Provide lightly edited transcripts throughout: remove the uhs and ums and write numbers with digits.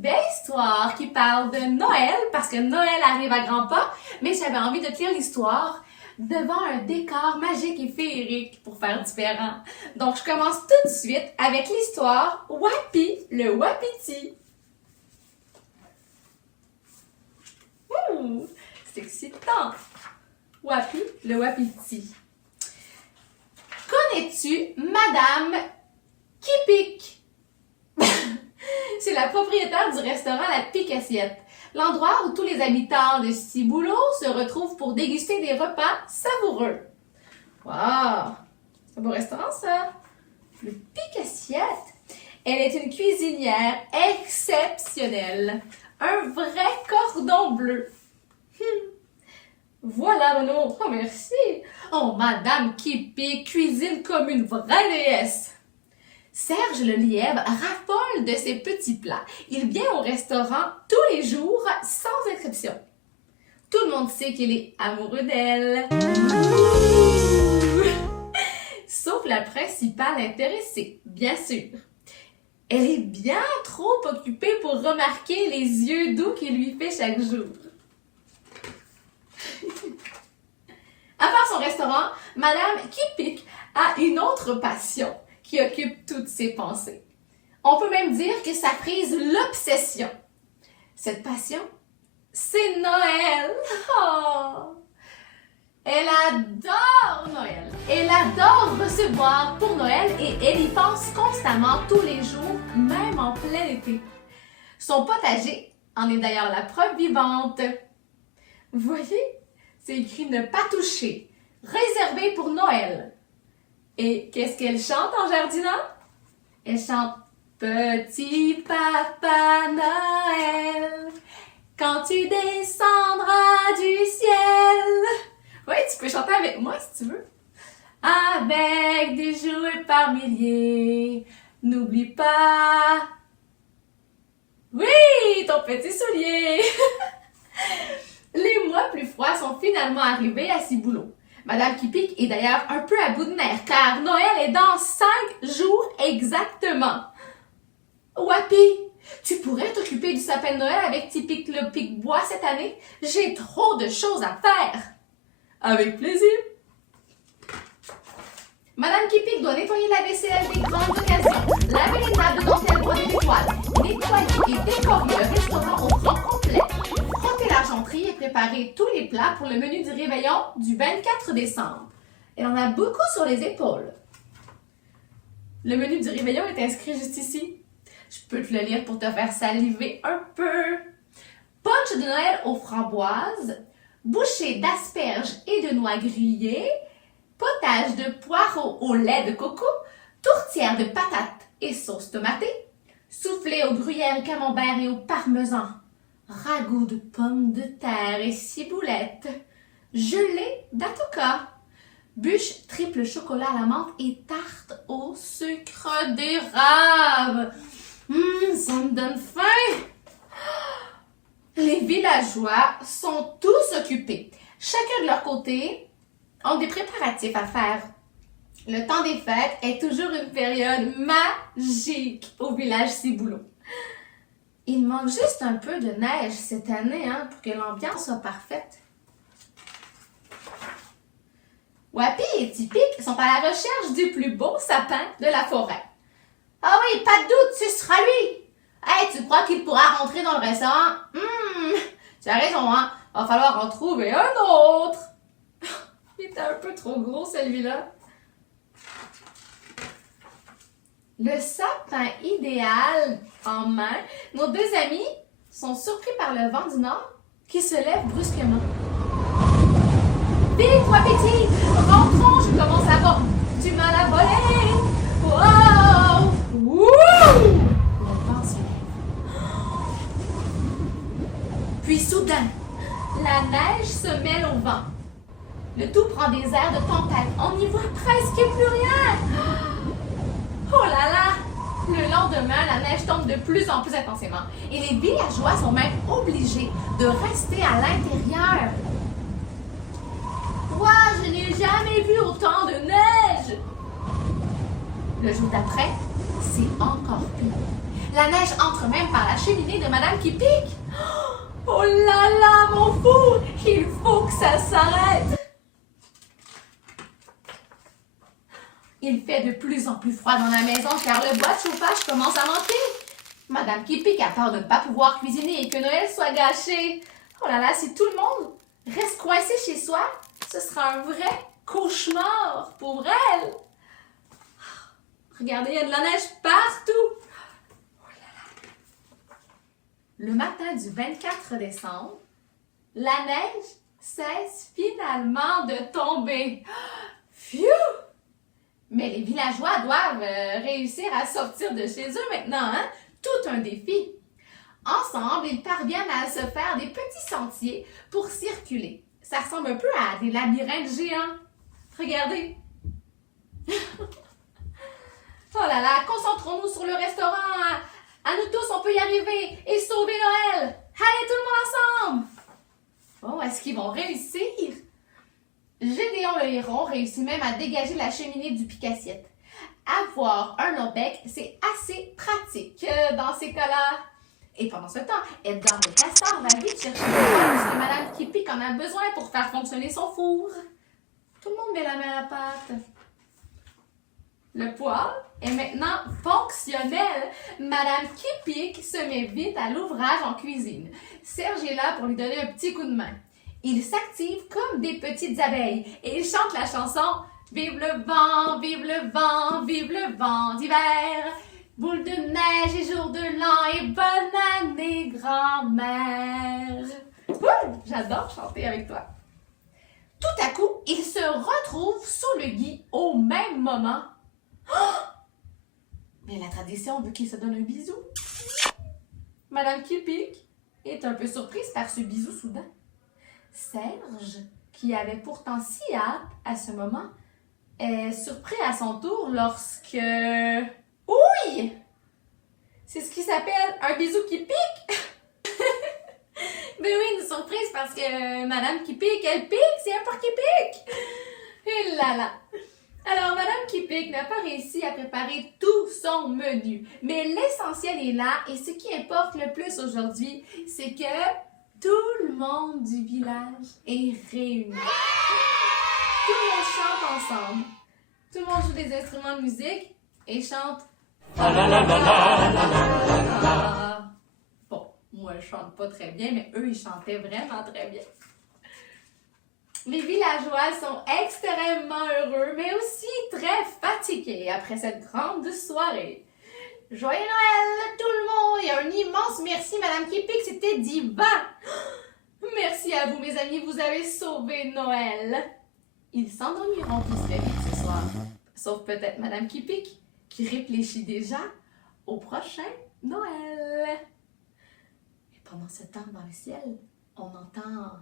belle histoire qui parle de Noël, parce que Noël arrive à grands pas, mais j'avais envie de te lire l'histoire devant un décor magique et féerique pour faire différent. Donc, je commence tout de suite avec l'histoire Wapi le Wapiti. C'est excitant! Wapi le Wapiti. Connais-tu Madame Kipik? C'est la propriétaire du restaurant La Pique-Assiette, l'endroit où tous les habitants de Ciboulot se retrouvent pour déguster des repas savoureux. Wow! C'est un beau restaurant, ça! Le Pique-Assiette. Elle est une cuisinière exceptionnelle. Un vrai cordon bleu. Voilà, Renaud. Oh, merci. Oh, Madame Kipik cuisine comme une vraie déesse. Serge le lièvre raffole de ses petits plats. Il vient au restaurant tous les jours, sans exception. Tout le monde sait qu'il est amoureux d'elle. Sauf la principale intéressée, bien sûr. Elle est bien trop occupée pour remarquer les yeux doux qu'il lui fait chaque jour. À part son restaurant, Madame Kipik a une autre passion qui occupe toutes ses pensées. On peut même dire que ça prise l'obsession. Cette passion, c'est Noël. Oh! Elle adore Noël. Elle adore recevoir pour Noël et elle y pense constamment tous les jours, même en plein été. Son potager en est d'ailleurs la preuve vivante. Vous voyez? C'est écrit « Ne pas toucher », réservé pour Noël. Et qu'est-ce qu'elle chante en jardinant? Elle chante « Petit Papa Noël, quand tu descendras du ciel ». Oui, tu peux chanter avec moi si tu veux. Avec des jouets par milliers, n'oublie pas. Oui, ton petit soulier. Les mois plus froids sont finalement arrivés à Ciboulot. Madame Kipik est d'ailleurs un peu à bout de nerfs, car Noël est dans 5 jours exactement. Wapi, tu pourrais t'occuper du sapin de Noël avec Tipik le pic-bois cette année? J'ai trop de choses à faire. Avec plaisir. Madame Kipik doit nettoyer la vaisselle des grandes occasions, laver les tables de dentelle brodées d'étoiles, nettoyer et décorer le restaurant au grand complet, frotter l'argenterie et préparer tous les plats pour le menu du réveillon du 24 décembre. Elle en a beaucoup sur les épaules. Le menu du réveillon est inscrit juste ici. Je peux te le lire pour te faire saliver un peu. Punch de Noël aux framboises, bouchée d'asperges et de noix grillées, potage de poireaux au lait de coco, tourtière de patates et sauce tomatée, soufflé au gruyère et camembert et au parmesan, ragoût de pommes de terre et ciboulettes, gelée d'atoka, bûche triple chocolat à la menthe et tarte au sucre d'érable. Ça me donne faim! Les villageois sont tous occupés. Chacun de leur côté ont des préparatifs à faire. Le temps des fêtes est toujours une période magique au village Ciboulot. Il manque juste un peu de neige cette année pour que l'ambiance soit parfaite. Wapi et Tipik sont à la recherche du plus beau sapin de la forêt. Ah oui, pas de doute, ce sera lui! Hey, tu crois qu'il pourra rentrer dans le restaurant? Tu as raison, va falloir en trouver un autre. Il était un peu trop gros, celui-là. Le sapin idéal en main, nos deux amis sont surpris par le vent du nord qui se lève brusquement. Vite, Wapiti! Rentrons, je commence à voir du mal à voler! Wow! Wouh! Le vent se lève. Puis soudain, la neige se mêle au vent. Le tout prend des airs de tempête. On n'y voit presque plus rien. Oh là là! Le lendemain, la neige tombe de plus en plus intensément et les villageois sont même obligés de rester à l'intérieur. Ouah, je n'ai jamais vu autant de neige! Le jour d'après, c'est encore pire. La neige entre même par la cheminée de Madame qui pique. Oh là là, mon four! Il faut que ça s'arrête! Il fait de plus en plus froid dans la maison car le bois de chauffage commence à manquer. Madame qui pique a peur de ne pas pouvoir cuisiner et que Noël soit gâché. Oh là là, si tout le monde reste coincé chez soi, ce sera un vrai cauchemar pour elle. Regardez, il y a de la neige partout. Oh là là. Le matin du 24 décembre, la neige cesse finalement de tomber. Phew! Mais les villageois doivent réussir à sortir de chez eux maintenant, hein? Tout un défi. Ensemble, ils parviennent à se faire des petits sentiers pour circuler. Ça ressemble un peu à des labyrinthes géants. Regardez. Oh là là, concentrons-nous sur le restaurant. À nous tous, on peut y arriver et sauver Noël. Allez, tout le monde ensemble. Oh, est-ce qu'ils vont réussir? Gédéon le héron réussit même à dégager la cheminée du pique-assiette. Avoir un long bec, c'est assez pratique dans ces cas-là. Et pendant ce temps, Edgar le castor va vite chercher ce que Madame qui pique en a besoin pour faire fonctionner son four. Tout le monde met la main à la pâte. Le poêle est maintenant fonctionnel. Madame qui pique se met vite à l'ouvrage en cuisine. Serge est là pour lui donner un petit coup de main. Il s'active comme des petites abeilles et il chante la chanson « Vive le vent, vive le vent, vive le vent d'hiver, boule de neige et jour de l'an et bonne année grand-mère. » J'adore chanter avec toi. Tout à coup, il se retrouve sous le gui au même moment. Oh! Mais la tradition veut qu'il se donne un bisou. Madame qui pique est un peu surprise par ce bisou soudain. Serge, qui avait pourtant si hâte à ce moment, est surpris à son tour lorsque... Oui! C'est ce qui s'appelle un bisou qui pique! Mais oui, une surprise parce que Madame qui pique, elle pique, c'est un porc qui pique! Et là là! Alors, Madame qui pique n'a pas réussi à préparer tout son menu. Mais l'essentiel est là et ce qui importe le plus aujourd'hui, c'est que tout le monde du village est réuni. Tout le monde chante ensemble. Tout le monde joue des instruments de musique et chante. Bon, moi je chante pas très bien, mais eux ils chantaient vraiment très bien. Les villageois sont extrêmement heureux, mais aussi très fatigués après cette grande soirée. Joyeux Noël, tout le monde! Et un immense merci, Madame qui pique, c'était divin! Merci à vous, mes amis, vous avez sauvé Noël! Ils s'endormiront tous très vite ce soir, sauf peut-être Madame qui pique, qui réfléchit déjà au prochain Noël. Et pendant ce temps, dans le ciel, on entend...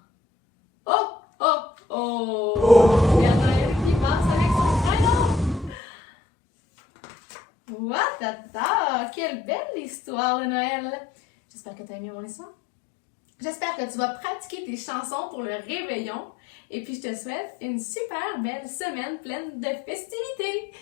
Oh! Oh! Oh! Père Noël qui passe avec son traîneau! Ouatata! Quelle belle histoire de Noël! J'espère que tu as aimé mon histoire. J'espère que tu vas pratiquer tes chansons pour le réveillon. Et puis, je te souhaite une super belle semaine pleine de festivités.